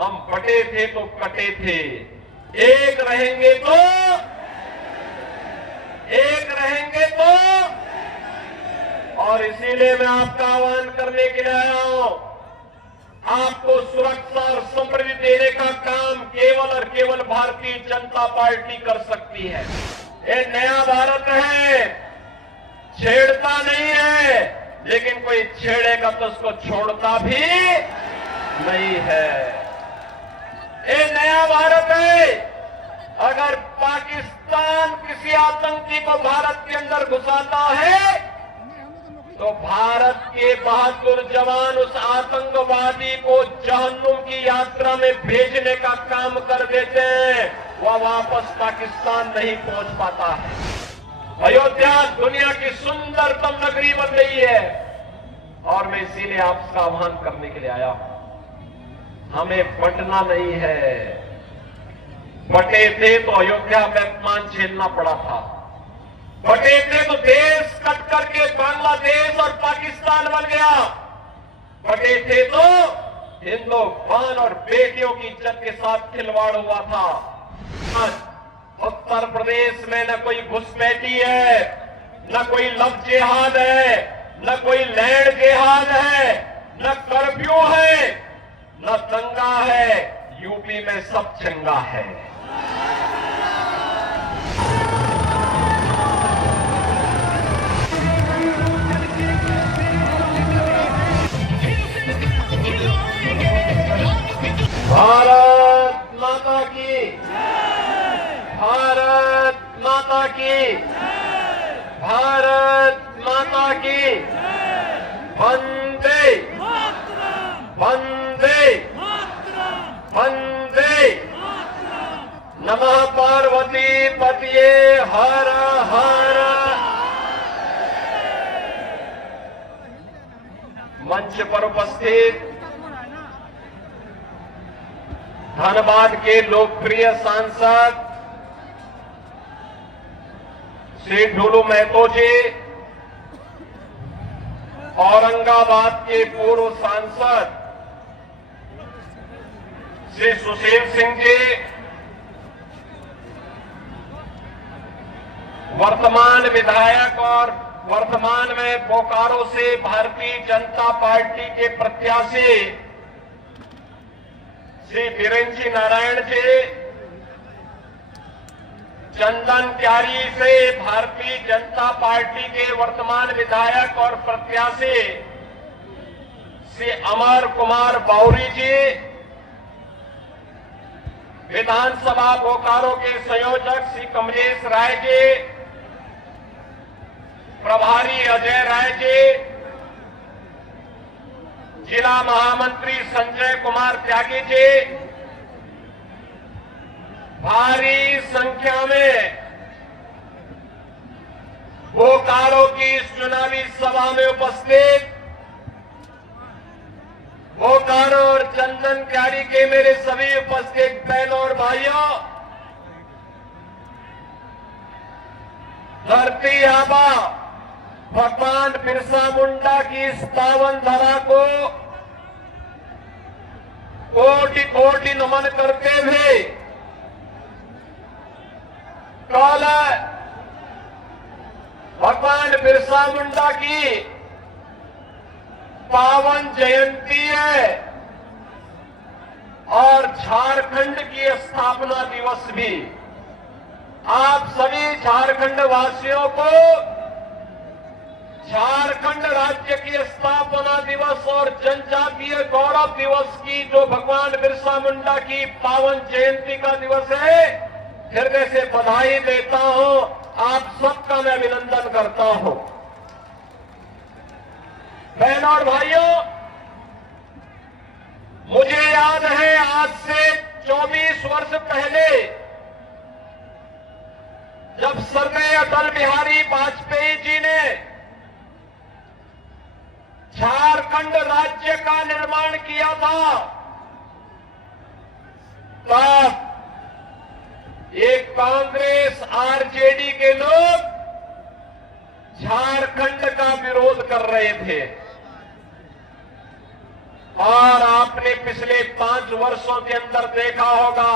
हम बटे थे तो कटे थे, एक रहेंगे तो और इसीलिए मैं आपका आह्वान करने के लिए आया हूं। आपको सुरक्षा और समृद्धि देने का काम केवल और केवल भारतीय जनता पार्टी कर सकती है। ये नया भारत है, छेड़ता नहीं है, लेकिन कोई छेड़ेगा तो उसको छोड़ता भी नहीं है। ये नया भारत है। अगर पाकिस्तान किसी आतंकी को भारत के अंदर घुसाता है तो भारत के बहादुर जवान उस आतंकवादी को जहन्नुम की यात्रा में भेजने का काम कर देते हैं, वह वापस पाकिस्तान नहीं पहुंच पाता है। अयोध्या दुनिया की सुंदरतम नगरी बन रही है और मैं इसीलिए आपका आह्वान करने के लिए आया हूं। हमें बंटना नहीं है। बटे थे तो अयोध्या में अपमान झेलना पड़ा था, बटे थे तो देश कट करके बांग्लादेश और पाकिस्तान बन गया, बटे थे तो हिंदुस्तान और बेटियों की इज्जत के साथ खिलवाड़ हुआ था। उत्तर प्रदेश में न कोई घुसपैठी है, न कोई लव जिहाद है, न कोई लैंड जिहाद है, न कर्फ्यू है, न दंगा है। यूपी में सब चंगा है। भारत माता की, भारत माता की, भारत माता की। वंदे वंदे वंदे। नमः पार्वती पतिये हर हर। मंच पर उपस्थित धनबाद के लोकप्रिय सांसद श्री ढोलू महतो जी, औरंगाबाद के पूर्व सांसद श्री सुशील सिंह जी, वर्तमान विधायक और वर्तमान में बोकारो से भारतीय जनता पार्टी के प्रत्याशी श्री बीरेन्द्र जी नारायण जी, चंदन क्यारी से भारतीय जनता पार्टी के वर्तमान विधायक और प्रत्याशी श्री अमर कुमार बाउरी जी, विधानसभा बोकारो के संयोजक श्री कमलेश राय जी, प्रभारी अजय राय जी, जिला महामंत्री संजय कुमार त्यागी जी, भारी संख्या में बोकारो की इस चुनावी सभा में उपस्थित बोकारो और चंदन क्यारी के मेरे सभी उपस्थित बहनों और भाइयों, धरती आबा भगवान बिरसा मुंडा की इस पावन धरा को कोटि कोटि नमन करते हुए कल भगवान बिरसा मुंडा की पावन जयंती है और झारखंड की स्थापना दिवस भी। आप सभी झारखंड वासियों को झारखंड राज्य की स्थापना दिवस और जनजातीय गौरव दिवस की जो भगवान बिरसा मुंडा की पावन जयंती का दिवस है, हृदय से बधाई देता हूं। आप सबका मैं अभिनंदन करता हूं। बहनों और भाइयों, मुझे याद है आज से 24 वर्ष पहले जब स्वर्गीय अटल बिहारी वाजपेयी जी ने झारखंड राज्य का निर्माण किया था, तब एक कांग्रेस आरजेडी के लोग झारखंड का विरोध कर रहे थे और आपने पिछले 5 वर्षों के अंदर देखा होगा,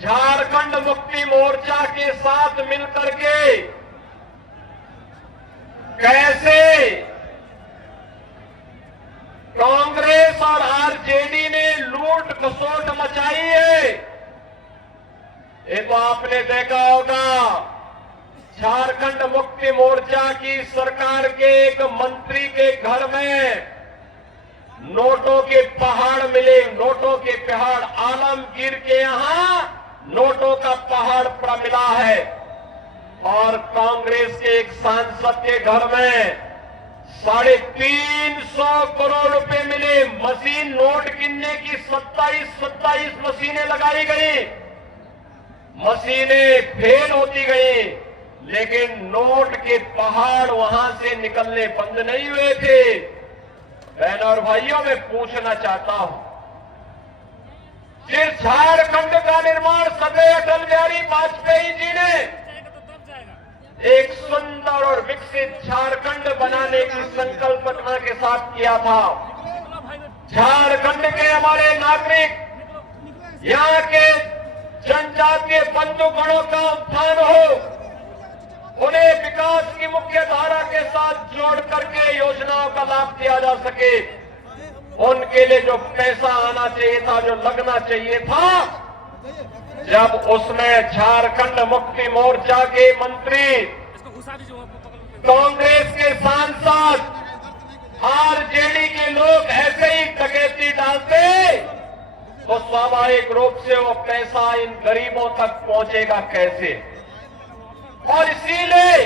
झारखंड मुक्ति मोर्चा के साथ मिलकर के कैसे कांग्रेस और आरजेडी ने लूट खसोट मचाई है। ये तो आपने देखा होगा, झारखंड मुक्ति मोर्चा की सरकार के एक मंत्री के घर में नोटों के पहाड़ मिले। नोटों के पहाड़, आलमगीर के यहां नोटों का पहाड़ पड़ा मिला है। और कांग्रेस के एक सांसद के घर में 350 करोड़ रुपए मिले। मशीन नोट गिनने की 27 मशीनें लगाई गई, मशीनें फेल होती गई, लेकिन नोट के पहाड़ वहां से निकलने बंद नहीं हुए थे। बहनों और भाइयों, मैं पूछना चाहता हूं, जिस झारखंड का निर्माण सदैव अटल बिहारी वाजपेयी जी ने एक सुंदर और विकसित झारखंड बनाने की संकल्पना के साथ किया था, झारखंड के हमारे नागरिक, यहां के जनजातीय बंधुगणों का उत्थान हो, उन्हें विकास की मुख्य धारा के साथ जोड़ करके योजनाओं का लाभ दिया जा सके, उनके लिए जो पैसा आना चाहिए था, जो लगना चाहिए था, जब उसमें झारखंड मुक्ति मोर्चा के मंत्री, कांग्रेस के सांसद, आरजेडी के लोग ऐसे ही डकैती डालते, तो स्वाभाविक रूप से वो पैसा इन गरीबों तक पहुंचेगा कैसे। और इसीलिए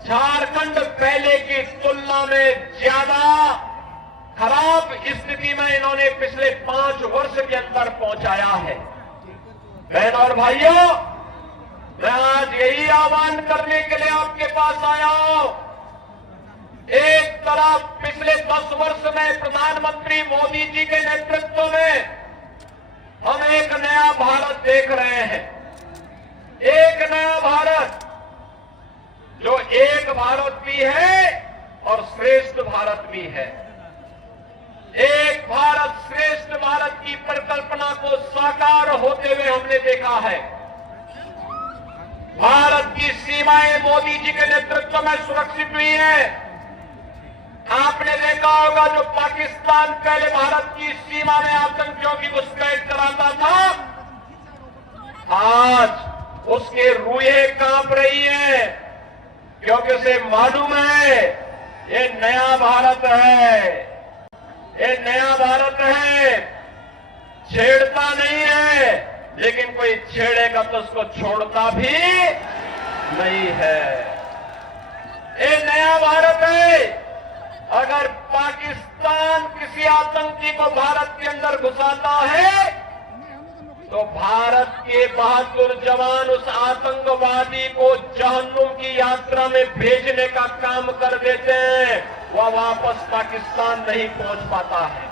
झारखंड पहले की तुलना में ज्यादा खराब स्थिति में इन्होंने पिछले 5 वर्ष के अंदर पहुंचाया है। बहनों और भाइयों, मैं आज यही आह्वान करने के लिए आपके पास आया हूं। एक तरफ पिछले 10 वर्ष में प्रधानमंत्री मोदी जी के नेतृत्व में हम एक नया भारत देख रहे हैं, एक नया भारत जो एक भारत भी है और श्रेष्ठ भारत भी है। एक भारत श्रेष्ठ भारत की परिकल्पना को साकार होते हुए हमने देखा है। भारत की सीमाएं मोदी जी के नेतृत्व में सुरक्षित हुई है। आपने देखा होगा, जो पाकिस्तान पहले भारत की सीमा में आतंकियों की घुसपैठ कराता था, आज उसके रूहें कांप रही है, क्योंकि उसे मालूम है ये नया भारत है, ये नया भारत है, छेड़ता नहीं है, लेकिन कोई छेड़ेगा तो उसको छोड़ता भी नहीं है। ये नया भारत है। अगर पाकिस्तान किसी आतंकी को भारत के अंदर घुसाता है, तो भारत के बहादुर जवान उस आतंकवादी को जहन्नुम की यात्रा में भेजने का काम कर देते हैं, वह वापस पाकिस्तान नहीं पहुंच पाता है।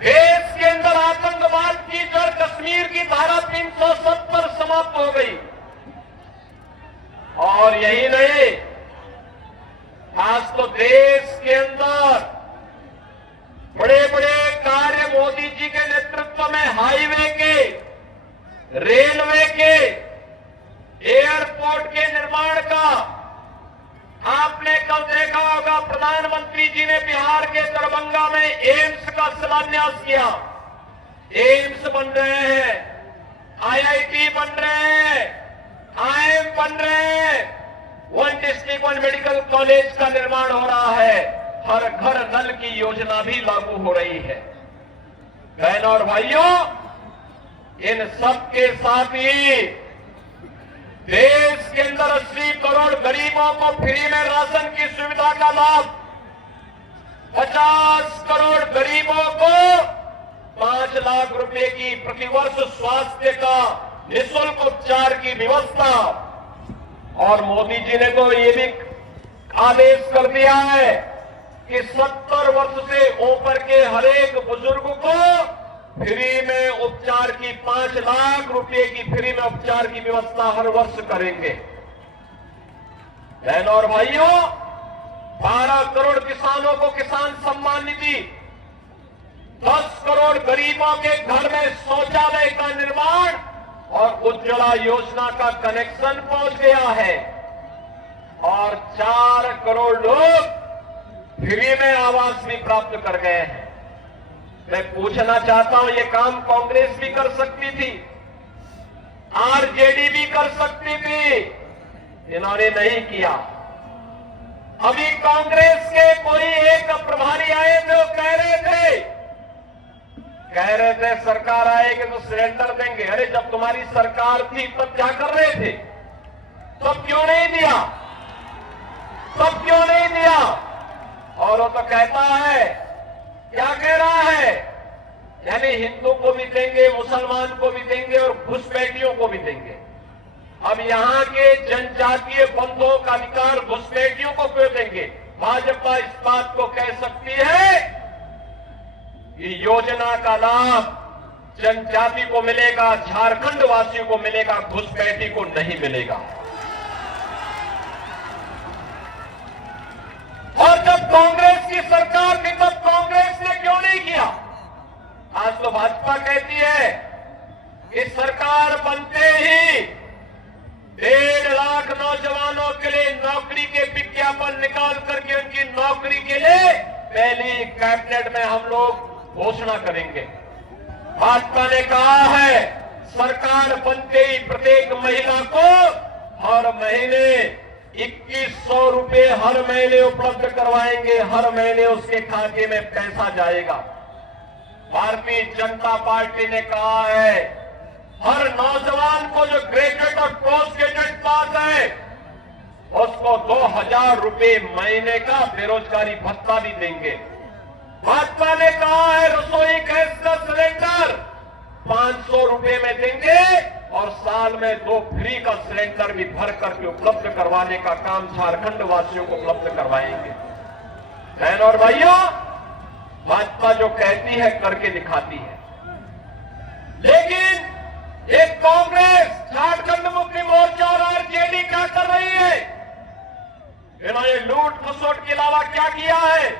देश के अंदर आतंकवाद की जड़ कश्मीर की धारा 370 समाप्त हो गई। और यही नहीं, आज तो देश के अंदर बड़े बड़े कार्य मोदी जी के नेतृत्व में हाईवे के, रेलवे के, एयरपोर्ट के निर्माण का आपने कल देखा होगा। प्रधानमंत्री जी ने बिहार के दरभंगा में एम्स का शिलान्यास किया। एम्स बन रहे हैं, आईआईटी बन रहे हैं, आईएम बन रहे हैं, 1 डिस्ट्रिक्ट 1 मेडिकल कॉलेज का निर्माण हो रहा है, हर घर नल की योजना भी लागू हो रही है। बहनों और भाइयों, इन सब के साथ ही देश के अंदर 80 करोड़ गरीबों को फ्री में राशन की सुविधा का लाभ, 50 करोड़ गरीबों को 5 लाख रुपए की प्रतिवर्ष स्वास्थ्य का निःशुल्क उपचार की व्यवस्था। और मोदी जी ने तो ये भी आदेश कर दिया है कि 70 वर्ष से ऊपर के हर एक बुजुर्ग को फ्री में उपचार की 5 लाख रुपए की फ्री में उपचार की व्यवस्था हर वर्ष करेंगे। बहनों और भाइयों, 12 करोड़ किसानों को किसान सम्मान निधि, 10 करोड़ गरीबों के घर में शौचालय का निर्माण और उज्ज्वला योजना का कनेक्शन पहुंच गया है और 4 करोड़ लोग फ्री में आवास भी प्राप्त कर गए हैं। मैं पूछना चाहता हूं, ये काम कांग्रेस भी कर सकती थी, आरजेडी भी कर सकती थी, इन्होंने नहीं किया। अभी कांग्रेस के कोई एक प्रभारी आए जो कह रहे थे सरकार आएगी तो सिलेंडर देंगे। अरे जब तुम्हारी सरकार थी तब क्या कर रहे थे? तब क्यों नहीं दिया? तब क्यों नहीं दिया? और वो तो कहता है, क्या कह रहा है, यानी हिंदू को भी देंगे, मुसलमान को भी देंगे और घुसपैठियों को भी देंगे। अब यहां के जनजातीय बंधुओं का अधिकार घुसपैठियों को क्यों देंगे? भाजपा इस बात को कह सकती है कि योजना का लाभ जनजाति को मिलेगा, झारखंड वासियों को मिलेगा, घुसपैठी को नहीं मिलेगा। और जब कांग्रेस की सरकार थी तब कांग्रेस ने क्यों नहीं किया? आज तो भाजपा कहती है कि सरकार बनते ही 1.5 लाख नौजवानों के लिए नौकरी के विज्ञापन निकाल करके उनकी नौकरी के लिए पहली कैबिनेट में हम लोग घोषणा करेंगे। भाजपा ने कहा है सरकार बनते ही प्रत्येक महिला को हर महीने 2100 रुपए हर महीने उपलब्ध करवाएंगे, हर महीने उसके खाते में पैसा जाएगा। भारतीय जनता पार्टी ने कहा है हर नौजवान को जो ग्रेजुएट और पोस्ट ग्रेजुएट पास है उसको 2000 रुपए महीने का बेरोजगारी भत्ता भी देंगे। भाजपा ने कहा है रसोई गैस का सिलेंडर 500 रुपए में देंगे और साल में 2 फ्री का सिलेंडर भी भर करके उपलब्ध करवाने का काम झारखंड वासियों को उपलब्ध करवाएंगे। बहनों और भाइयों, भाजपा जो कहती है करके दिखाती है, लेकिन एक कांग्रेस, झारखंड मुक्ति मोर्चा और आरजेडी क्या कर रही है? इन्होंने लूट खसोट के अलावा क्या किया है?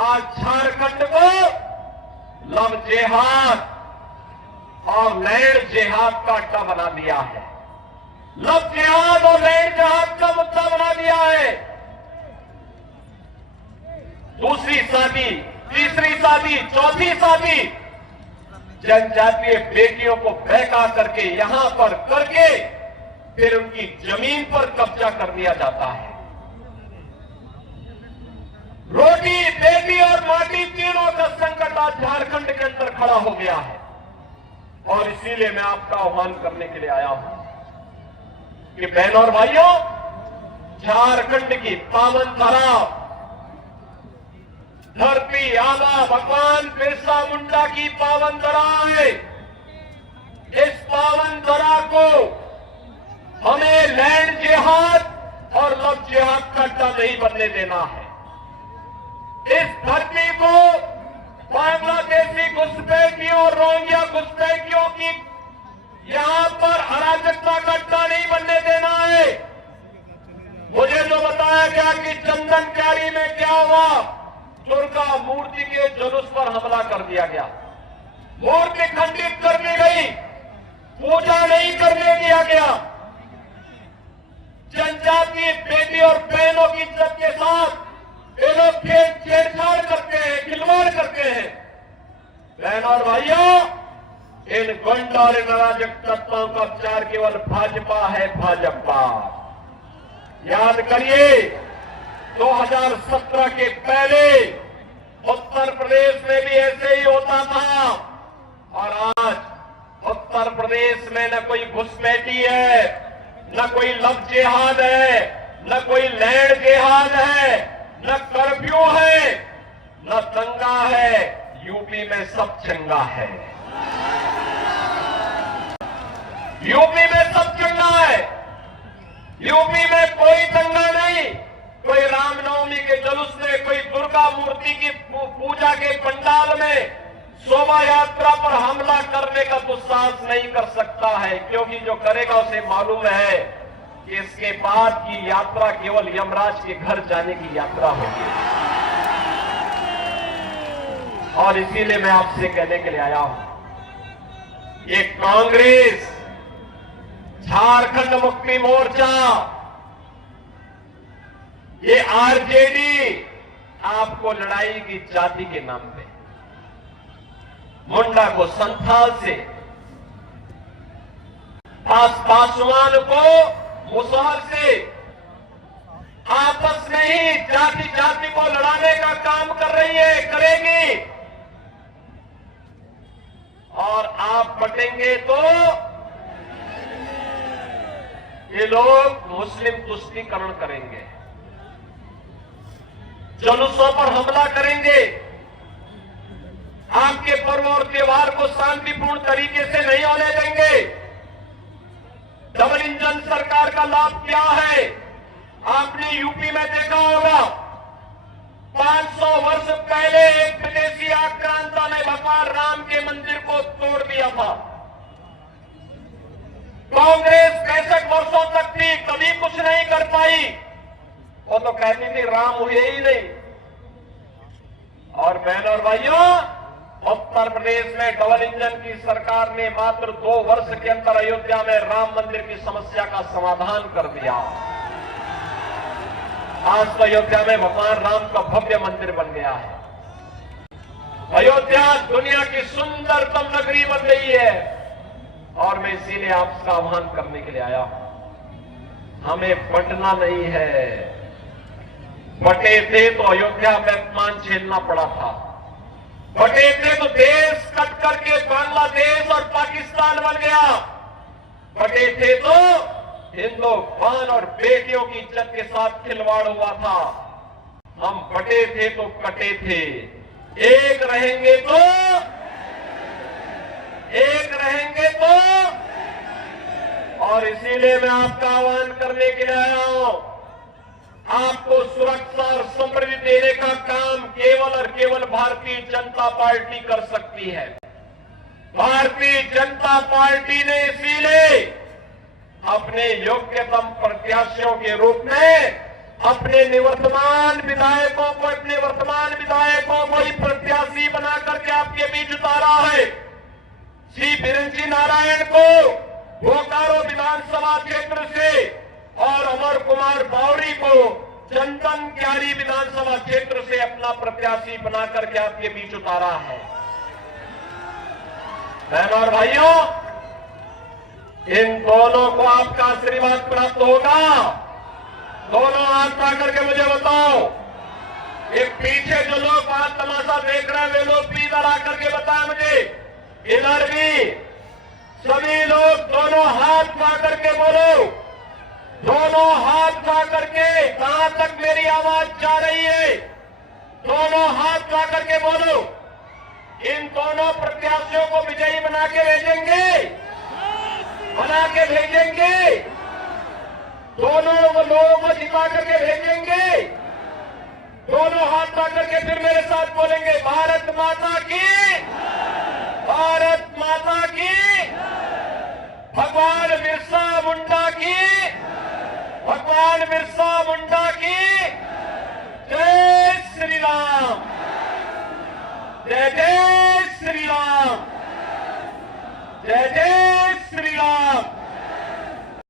आज झारखंड को लव जेहाद और लैंड जेहाद का अड्डा बना दिया है। लव जेहाद और लैंड जेहाद का मुद्दा बना दिया है। दूसरी शादी, तीसरी शादी, चौथी शादी जनजातीय बेटियों को बहका करके यहां पर करके फिर उनकी जमीन पर कब्जा कर लिया जाता है। रोटी, बेटी और माटी तीनों का संकट आज झारखंड के अंदर खड़ा हो गया है और इसीलिए मैं आपका आह्वान करने के लिए आया हूं कि बहनों और भाइयों, झारखंड की पावन धरा, धरती आबा भगवान बिरसा मुंडा की पावन धरा है। इस पावन धरा को हमें लैंड जिहाद और लव जिहाद का अड्डा नहीं बनने देना है। इस धरती को बांग्लादेशी घुसपैठियों और रोहिंग्या घुसपैठियों की यहां पर अराजकता का अड्डा नहीं बनने देना है। मुझे जो बताया गया कि चंदन क्यारी में क्या हुआ, दुर्गा मूर्ति के जुलूस पर हमला कर दिया गया, मूर्ति खंडित कर दी गई, पूजा नहीं करने दिया गया। जनजातीय बेटी और बहनों की इज्जत के साथ ये लोग छेड़छाड़ करते हैं, खिलवाड़ करते हैं। बहनों और भाइयों, इन गुंड और इन अराजक तत्वों का उपचार केवल भाजपा है, भाजपा। याद करिए 2017 के पहले उत्तर प्रदेश में भी ऐसे ही होता था और आज उत्तर प्रदेश में न कोई घुसपैठी है, न कोई लव जिहाद है, न कोई लैंड जिहाद है, न कर्फ्यू है, न दंगा है। यूपी में सब चंगा है, यूपी में सब चंगा है। यूपी में कोई दंगा नहीं, कोई रामनवमी के जुलूस में, कोई दुर्गा मूर्ति की पूजा के पंडाल में शोभा यात्रा पर हमला करने का दुस्साहस नहीं कर सकता है, क्योंकि जो करेगा उसे मालूम है कि इसके बाद की यात्रा केवल यमराज के घर जाने की यात्रा होगी। और इसीलिए मैं आपसे कहने के लिए आया हूं, ये कांग्रेस, झारखंड मुक्ति मोर्चा, ये आरजेडी आपको लड़ाई की जाति के नाम पे, मुंडा को संथाल से, पासवान को मुसहर से, आपस में ही जाति जाति को लड़ाने का काम कर रही है, करेगी। और आप बटेंगे तो ये लोग मुस्लिम तुष्टीकरण करेंगे, जुलूसों पर हमला करेंगे, आपके पर्व और त्योहार को शांतिपूर्ण तरीके से नहीं होने देंगे। डबल इंजन सरकार का लाभ क्या है? आपने यूपी में देखा होगा, 500 वर्ष पहले एक विदेशी आक्रांता ने भगवान राम के मंदिर को तोड़ दिया था। कांग्रेस 65 वर्षों तक थी, कभी कुछ नहीं कर पाई। वो तो कहती थी राम हुए ही नहीं। और बहनों और भाइयों, उत्तर प्रदेश में डबल इंजन की सरकार ने मात्र 2 वर्ष के अंदर अयोध्या में राम मंदिर की समस्या का समाधान कर दिया। आज तो अयोध्या में भगवान राम का भव्य मंदिर बन गया है। अयोध्या दुनिया की सुंदरतम नगरी बन गई है। और मैं इसीलिए आपका आह्वान करने के लिए आया हूं, हमें बंटना नहीं है। बटे थे तो अयोध्या में अपमान झेलना पड़ा था, बटे थे तो देश कट करके बांग्लादेश और पाकिस्तान बन गया, बटे थे तो हिंदुस्तान और बेटियों की इज्जत के साथ खिलवाड़ हुआ था। हम बटे थे तो कटे थे, एक रहेंगे तो, एक रहेंगे तो। और इसीलिए मैं आपका आह्वान करने के लिए आया हूं, आपको सुरक्षा और समृद्धि देने का काम केवल और केवल भारतीय जनता पार्टी कर सकती है। भारतीय जनता पार्टी ने इसीलिए अपने योग्यतम प्रत्याशियों के रूप में अपने निवर्तमान विधायकों को, अपने वर्तमान विधायकों को ही प्रत्याशी बना करके आपके बीच उतारा है। श्री बिरंची नारायण को बोकारो विधानसभा क्षेत्र से और अमर कुमार बावरी को चंदन क्यारी विधानसभा क्षेत्र से अपना प्रत्याशी बना करके आपके बीच उतारा है। बहनों और भाइयों, इन दोनों को आपका आशीर्वाद प्राप्त होगा। दोनों हाथ उठा करके मुझे बताओ, एक पीछे जो लोग हाथ तमाशा देख रहे हैं वे लोग भी इधर आकर के बताएं मुझे। इधर भी सभी लोग दोनों हाथ उठा करके बोलो, दोनों हाथ उठा करके, कहां तक मेरी आवाज जा रही है? दोनों हाथ उठा करके बोलो, इन दोनों प्रत्याशियों को विजयी बना के भेजेंगे, बना के भेजेंगे, दोनों लोगों को जिता करके भेजेंगे। दोनों हाथ उठा करके फिर मेरे साथ बोलेंगे, भारत माता की, भारत माता की, भगवान बिरसा मुंडा की, भगवान बिरसा मुंडा की जय श्री राम, जय जय श्री राम, जय जय